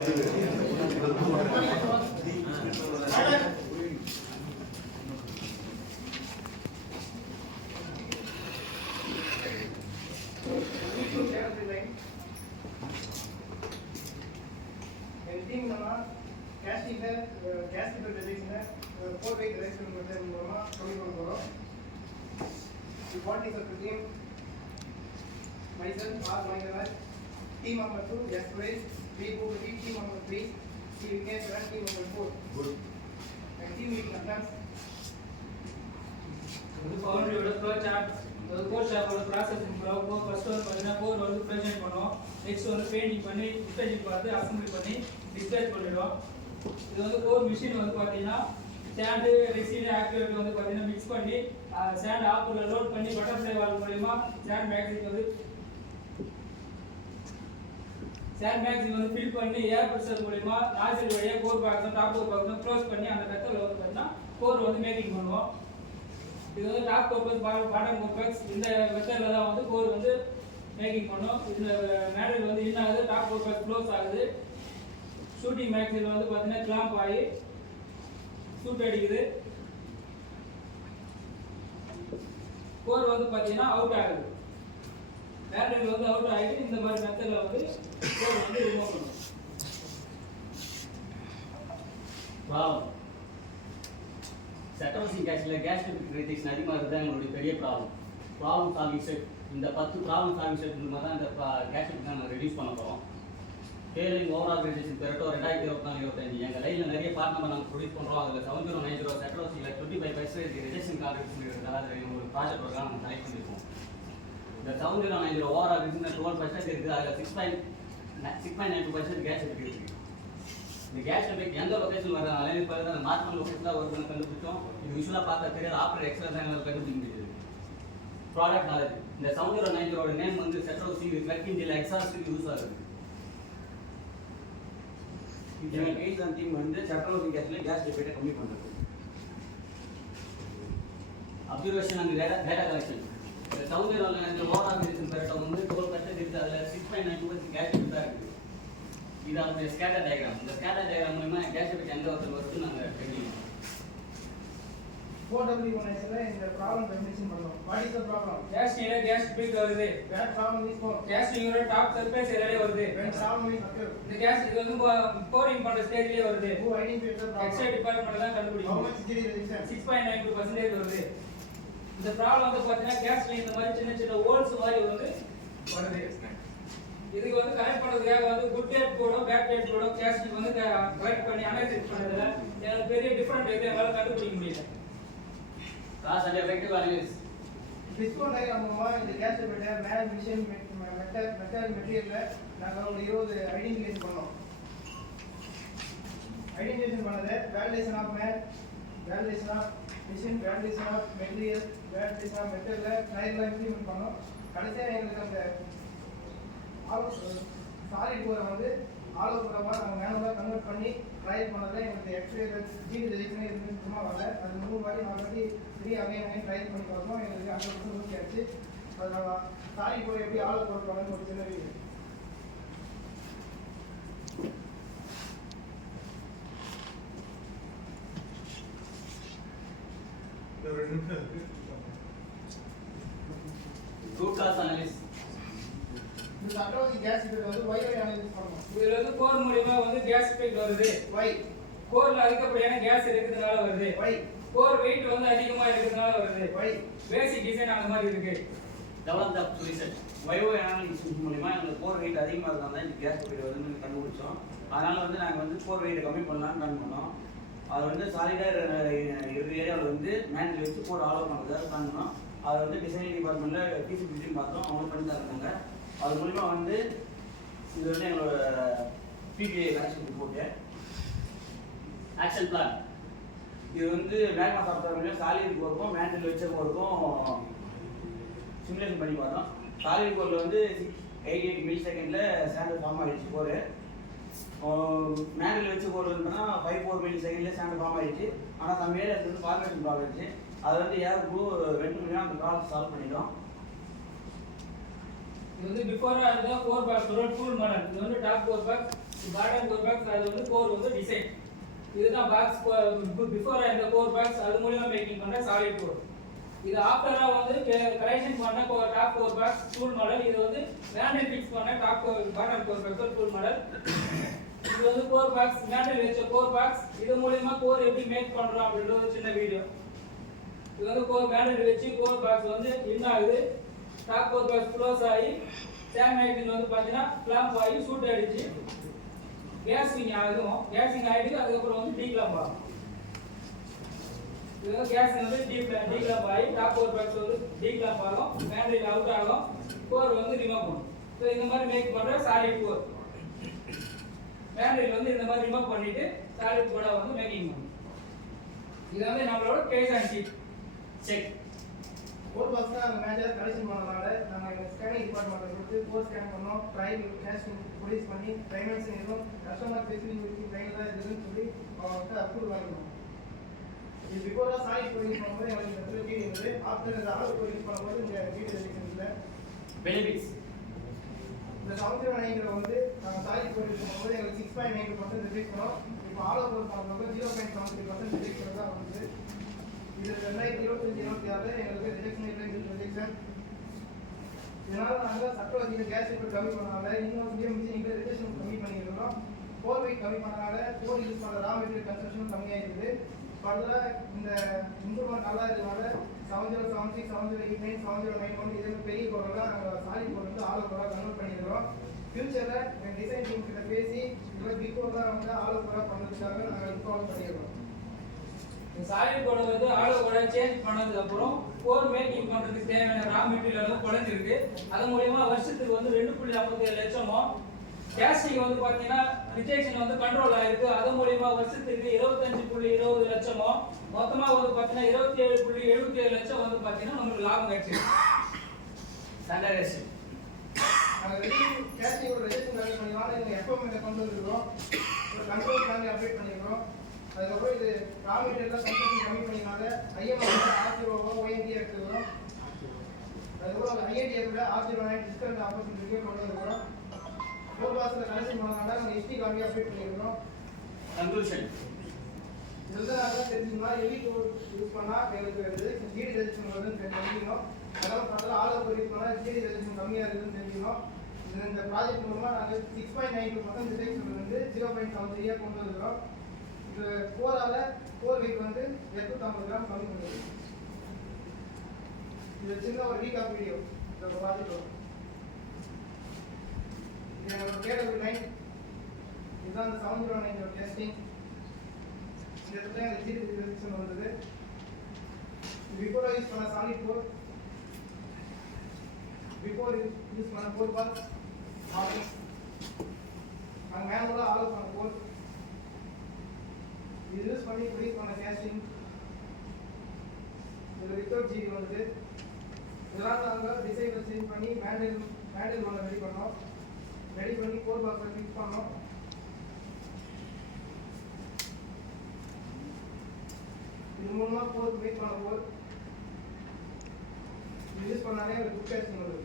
Myself, R. Mayangar, team number 2, yes, please. We go to team number 3. See, we can run team number 4. Good. And team meeting attempts. The boundary flow chart, the course chart or processing flow, first one, four or present one, next one painting பண்ணி dispatching பார்த்து assembly பண்ணி dispatch பண்ணிடுவோம். இது வந்து core machine வந்து பாத்தீங்கன்னா sand resin activate வந்து பாத்தீங்கன்னா mix பண்ணி sand ஆப்ல லோட் பண்ணி butterfly valve மூலமா sand magazine வந்து sand magazine வந்து fill பண்ணி air pressure மூலமா nozzle வழியா core box top core box close பண்ணி அந்த வெத்தல வந்து பாத்தீங்கன்னா core வந்து மேக்கிங் பண்ணுவோம். இது வந்து டாப் கோர்ஸ் பாட்டம் கோர்ஸ் இந்த மெத்தட்ல தான் வந்து கோர் வந்து மேக்கிங் பண்ணோம். இந்த மேடல் வந்து என்ன ஆகுது, டாப் கோர்ஸ் க்ளோஸ் ஆகுது. ஷூட்டிங் மேக்ஸில் வந்து பார்த்தீங்கன்னா கிளாம்ப் ஆகி ஷூட் அடிக்குது. கோர் வந்து பார்த்தீங்கன்னா அவுட் ஆகுது. மேடல் வந்து அவுட் ஆகிட்டு இந்த மாதிரி மெத்தட்ல வந்து கோர் வந்து ரிமூவ் பண்ணும். வாவ், செட்டோசிங் கேஸில் கேஸ் ரிஜெக்ஷன் அதிகமாக இருந்தால் எங்களுடைய பெரிய ப்ராப்ளம் சால்விங் செட். இந்த 10 ப்ராப்ளம் சால்விங் செட் மூலமாக தான் இந்த கேஸ் நாங்கள் ரிலீஸ் பண்ண போகிறோம். ஃபெயிலிங் ஓவர் ஆர்கனைசேஷன் பெரட்டோ 2024-25 எங்கள் லைனில் நிறைய பார்ட்னர் நாங்கள் ப்ரொடியூஸ் பண்ணுறோம். அதில் 7090 செட்டோசியில் 25% ரிஜெக்ஷன் கான்ட்ரிபியூஷன் இருக்கிறது. அதாவது ஒரு ப்ராஜெக்ட் ஒர்க்காக நாங்கள் செலக்ட் பண்ணியிருக்கோம். இந்த 7090 ஓவர் ஆர்கனைசேஷன் 12% இருக்குது. அதில் 6.92% கேஸ் இருக்குது. இந்த கேஸ் எஃபெக்ட் எந்த லொகேஷன் வரதுனால இப்போ அந்த நார்மல் லொகேஷனில் வருதுன்னு கண்டுபிடிச்சோம். இது விஷுவலாக பார்த்தா தெரியாது, ஆப்ரேட் எக்ஸ்ட்ரா தான் எங்களால் கண்டுபிடிக்க முடியுது. ப்ராடக்ட் நாலேஜ், இந்த 7090 நேம் வந்து செட்டோசி ப்ளக் இன்ஜில் எக்ஸாஸ்ட்டுக்கு யூஸ் ஆகுது. எங்கள் கேஸ் அண்ட் டீம் வந்து செட்டோசி கேஸில் கேஸ் எஃபெக்டை கம்மி பண்ணுறது. அப்சர்வேஷன் அண்ட் டேட்டா கலெக்ஷன், இந்த 7090 ஓவர் ஆர்கனைசேஷன் பெரட்டோ வந்து 12% இருக்குது. அதில் 6.92% கேஸ் எஃபெக்ட் தான் இருக்குது. இது அந்த ஸ்கேட்டர் டயக்ராம். இந்த ஸ்கேட்டர் டயக்ராம் மூலமா கேஸ் எஃபெக்ட் எந்த ஒருத்தர் வருது நாங்கள் தெரிஞ்சுக்கணும். 4W1 இந்த ப்ராப்ளம் டெஃபினிஷன் பண்ணோம். What is the problem? Gas நீல கேஸ் பீக் வருது. Where problem is for gas நீங்க டாப் சர்ஃபேஸ் ஏரியால வருது. when ப்ராப்ளம் இஸ் occur இந்த கேஸ் இது வந்து கோரிங் பண்ற ஸ்டேஜ்லயே வருது. who identify the problem? Excite department தான் how கண்டுபிடிக்கும். much is the resistance? 6.92% வருது. இந்த ப்ராப்ளம் வந்து பாத்தீங்கன்னா கேஸ்ல இந்த மாதிரி சின்ன சின்ன ஹோல்ஸ் மாதிரி வந்து வருது. இதுக்கு வந்து கரெக்ட் பண்றதுக்காக வந்து குட் டேட் கோடோ பேட் டேட் கோடோ கேஸ்ட் வந்து கரெக்ட் பண்ணி அனலைசிஸ் பண்றதுல எனக்கு பெரிய டிஃபரண்ட் எது எங்களால கண்டுபிடிக்க முடியல. காஸ் அண்ட் எஃபெக்டிவ் அனாலிசிஸ் டிஸ்கவுண்ட் டயக்ராம் மூலமா இந்த கேஸ் எஃபெக்ட் மேன் மிஷன் மெட்டீரியல்ல நாங்க ஒரு 20 ஐடென்டிஃபிகேஷன் பண்ணோம். ஐடென்டிஃபிகேஷன் பண்ணது validation of man, validation of machine, validation of material, validation of மெட்டீரியல்ல ட்ரையல்ல இம்ப்ளிமெண்ட் பண்ணோம். கடைசியா எங்களுக்கு அந்த சாலிட் கோரை வந்து ஆலோசனை நாங்கள் மேனுவலாக கன்வெர்ட் பண்ணி ட்ரையல் பண்ணதில் எங்களுக்கு எக்ஸ்பீரியன்ஸ் ஜீன் ரிஜெக்ஷனே இருந்து சும்மா வரல. அது 3 வாட்டி 4 வாட்டி 3 அகைன் ட்ரையல் பண்ணி பார்த்தோம். எங்களுக்கு 100% ஊற்றி ஆச்சு. அது நாங்கள் சாலிட் கோரை எப்படி ஆலோசனை பண்ணணும்னு ஒரு சின்ன வீடியோ. ரூட் காஸ் அனாலிசிஸ், இந்த செட்டோசி கேஸ் இது வந்து ஒய் அனாலிசிஸ் பண்ணணும். இதுல வந்து கோர் மூலமா வந்து கேஸ் எஃபெக்ட் வருது. ஒய் கோர்ல அதிகப்படியான கேஸ் இருக்கிறதுனால வருது. ஒய் கோர் வெயிட் வந்து அதிகமா இருக்கிறதுனால வருது. ஒய் பேசிக் டிசைன் அந்த மாதிரி இருக்கு. Develop the research. Bio analysis மூலிமா எங்களுக்கு கோர் வெயிட் அதிகமாக இருந்தால் தான் இந்த கேஸ் எஃபெக்ட் வருதுன்னு கண்டுபிடிச்சோம். அதனால் வந்து நாங்கள் வந்து கோர் வெயிட்டை கம்மி பண்ணலான்னு பிளான் பண்ணோம். அது வந்து சாலிடாக ஏரியாவில் வந்து மேனுவல் வச்சு கோர் ஆலோ பண்ணுறதுக்காக பிளான் பண்ணோம். அதை வந்து டிசைனிங் டிபார்ட்மெண்ட்டில் பிசிபிலிட்டி பார்த்தோம், அவங்களும் பண்ணி தான் இருந்தாங்க. அது மூலிமா வந்து இது வந்து எங்களோட PPI connection report action plan. இது வந்து மேக்மா சாஃப்ட்வேர் மூலியம் சாலிட் கோருக்கும் மேனுவல் வச்ச கோருக்கும் சிமுலேஷன் பண்ணி பார்த்தோம். சாலிட் கோரில் வந்து 88 மில்லி செகண்டில் ஸ்டாண்டர்ட் ஃபார்ம் ஆகிடுச்சு கோரு. மேனுவல் வச்ச கோர் வந்துன்னா 54 மில்லி செகண்ட்லேயே ஸ்டாண்டர்ட் ஃபார்ம் ஆகிடுச்சு. ஆனால் நம்ம ஏரியாவுக்கு வந்து ஃபார்மேஷன் ப்ராப்ளம் இருந்துச்சு. அதை வந்து ஏர் ப்ளூ வெண்ட் மூலியம் அந்த ப்ராப்ளம் சால்வ் பண்ணிட்டோம். இது வந்து பிஃபோரா இருந்தா 4 பாக்ஸ் ஒரு டூல் மாடல். இது வந்து top 4 box bottom core box அது வந்து கோர் வந்து டிசைன். இதுதான் பாக்ஸ் பிஃபோரா இந்த கோர் பாக்ஸ் அது மூலமா மேக்கிங் பண்ற சாலிட் கோர். இது ஆஃப்டரா வந்து கரெக்ஷன் பண்ண top core box tool model. இது வந்து மேண்டல் ஃபிக்ஸ் பண்ண top bottom core box tool model. இது வந்து கோர் பாக்ஸ் மேண்டல் வெச்ச கோர் பாக்ஸ். இது மூலமா கோர் எப்படி மேக் பண்றோம் அப்படின்ற ஒரு சின்ன வீடியோ. இது வந்து கோர் மேண்டல் வெச்சு கோர் பாக்ஸ் வந்து என்ன ஆகுது, டாப் கோர் பாக்ஸ் க்ளோஸ் ஆகி சேம் மேக்கிங் வந்து பாத்தீங்கன்னா கிளாம்ப் ஆகி சூட் அடிச்சு கேஸிங் ஆகும். கேஸிங் ஆயிட்டு அதுக்கப்புறம் வந்து டீக்ளாம்ப் ஆகும். இது கேஸிங் வந்து டீக்ளாம்ப் ஆகி டாப் கோர் பாக்ஸ் வந்து டீக்ளாம்ப் ஆகும், மேண்டல் அவுட் ஆகும், கோர் வந்து ரிமூவ் பண்ணும். ஸோ இந்த மாதிரி மேக் பண்ற சாலிட் கோர். மேண்டல் வந்து இந்த மாதிரி ரிமூவ் பண்ணிட்டு சாலிட் கோரை வந்து மேக்கிங் பண்ணும். இது வந்து நம்மளோட gas and sheet check. Core box தான் நாங்கள் மேஜர் கலெக்ஷன் பண்ணனால நாங்கள் எங்கள் ஸ்கேனிங் டிபார்ட்மெண்ட்டில் கொடுத்து கோர் ஸ்கேன் பண்ணோம், ட்ரைவ் கேஷிங் ப்ரொடியூஸ் பண்ணி ட்ரைனர்ஸ் எதுவும் கஸ்டமர் ஃபெசிலிட்டி ட்ரைனர் தான் இருக்குதுன்னு சொல்லி அவங்கள்ட்ட அப்ரூவல் வாங்கிக்கணும். இது பிஃபோராக சாலிட் ப்ரொடியூஸ் பண்ணும்போது எங்களுக்கு இந்த ஃபெசிலிட்டி இருந்தது. ஆஃப்டர் இந்த ஆலோ ப்ரொடியூஸ் பண்ணும்போது இந்த வீடியோ ரெடிஷன்ஸில் பெனிஃபிட்ஸ் இந்த 709 வந்து நாங்கள் சாலிட் ப்ரொடியூஸ் பண்ணும்போது எங்களுக்கு 6.9% ரிஜெக்ட் பண்ணோம். இப்போ ஆலோ ப்ரொடியூஸ் பண்ணும்போது 0.73% ரிஜெக்ட் தான் வந்து இது 2025-26 எங்களுக்கு ரிஜெக்ஷன் இல்லை, ரிஜெக்ஷன். இதனால நாங்கள் சட்டவாதிக்கு கேஸ் இப்போ கம்மி பண்ணனால இன்னும் மிஷினுக்கு ரிஜெக்ஷன் கம்மி பண்ணியிருக்கிறோம். கோர் வெயிட் கம்மி பண்ணனால கோர் யூஸ் பண்ணுற ரா மெட்டீரியல் கன்சப்ஷன் கம்மியாக இருக்குது. ஃபர்தராக இந்த இம்ப்ரூவ்மெண்ட் நல்லா இருக்கிறதுனால 7076, 7089, 7091 இதே பெரிய கோரெல்லாம் நாங்கள் சாலிட் கோர் வந்து ஆலோ கோராக கன்வெர்ட் பண்ணியிருக்கிறோம். ஃபியூச்சரில் எங்கள் டிசைன் டீம் கிட்ட பேசி இப்போ பிஃபோர் தான் வந்து ஆலோ கோராக பண்ணுறதுக்காக நாங்கள் இன்வால்வ் பண்ணியிருக்கிறோம். சாலிட் கோரை வந்து ஆலோ கோரை சேஞ்ச் பண்ணதுக்கு அப்புறம் கோர் மேக்கிங் பண்றதுக்கு தேவையான ரா மெட்டீரியல் குறைஞ்சிருக்கு. அது மூலமா வருஷத்துக்கு வந்து 2.57 லட்சமோ கேஸ்டிங் வந்து பாத்தீங்கன்னா ரிஜெக்ஷன் வந்து கண்ட்ரோல் ஆயிருக்கு. அது மூலமா வருஷத்துக்கு 25.20 லட்சமோ மொத்தமா வந்து பாத்தீங்கன்னா 27.77 லட்சம் வந்து பாத்தீங்கன்னா நமக்கு லாபம் கிடைச்சிருக்கு. ஸ்டாண்டர்டைசேஷன் கேஸ்டிங் ரிஜெக்ஷன் கம்மி பண்ணினால இந்த எஃப்எம் கொண்டு வந்துருக்கோம், ஒரு கண்ட்ரோல் பிளான் அப்டேட் பண்ணியிருக்கோம். அதுக்கப்புறம் இது ரா மெட்டீரியல் கன்சப்ஷன் கம்மி பண்ணினால ஐஎம்ஆர் ஆர்ஜிஓவோ ஓஎன்டி எடுத்துக்கிறோம். அதுக்கப்புறம் ஐஐடியை விட ஆர்ஜிஓ டிஸ்கவுண்ட் ஆப்பர்ச்சுனிட்டிக்கு கொண்டு வந்துருக்கிறோம். கோர் பாக்ஸில் கலெக்ஷன் பண்ணனால நம்ம ஹிஸ்ட்ரி காப்பி அப்டேட் பண்ணியிருக்கிறோம். கன்க்ளூஷன் இதெல்லாம் நல்லா தெரிஞ்சுக்கணும். ஹெவி கோர் யூஸ் பண்ணால் எங்களுக்கு ஜிடி ரெஜிஸ்ட்ரேஷன் வருதுன்னு தெரிஞ்சுக்கணும். அதெல்லாம் அதில் ஆல் ஓவர் யூஸ் பண்ணால் ஜிடி ரெஜிஸ்ட்ரேஷன் கம்மியாக இருக்குதுன்னு தெரிஞ்சுக்கணும். இந்த ப்ராஜெக்ட் மூலமாக நாங்கள் 6.92% ரிஜெக்ஷன் வந்து 0.73 கொண்டு வந்துக்கிறோம். இது கோர் வெயிட் வந்து 850 கிராம் கம்மி பண்ணுது. இது சின்ன ஒரு ரீகாப் வீடியோ இந்த ப்ராஜெக்ட் வரும். இது என்னோட KW9 இதுதான் இந்த 709 டெஸ்டிங். இந்த இடத்துல எனக்கு ஜிடி ரெஜிஸ்ட்ரேஷன் வந்தது. பிஃபோர் யூஸ் பண்ண சாலிட் கோர், பிஃபோர் யூஸ் பண்ண கோர் பாக்ஸ் மாடல், நாங்கள் மேனுவலாக ஆலோ பண்ண கோர், இது யூஸ் பண்ணி ப்ரொடியூஸ் பண்ண கேஸ்டிங், இதில் வித்தவுட் ஜிடி வந்தது. இதெல்லாம் நாங்கள் டிசைனை சேஞ்ச் பண்ணி மேண்டல் ஒன்று ரெடி பண்ணோம். ரெடி பண்ணி கோர் பாக்ஸை ஃபிக்ஸ் பண்ணோம். இது மூலமாக கோர் மேக் பண்ண கோர் யூஸ் பண்ணாலே ஒரு குட் கேஸ்டிங் வருது.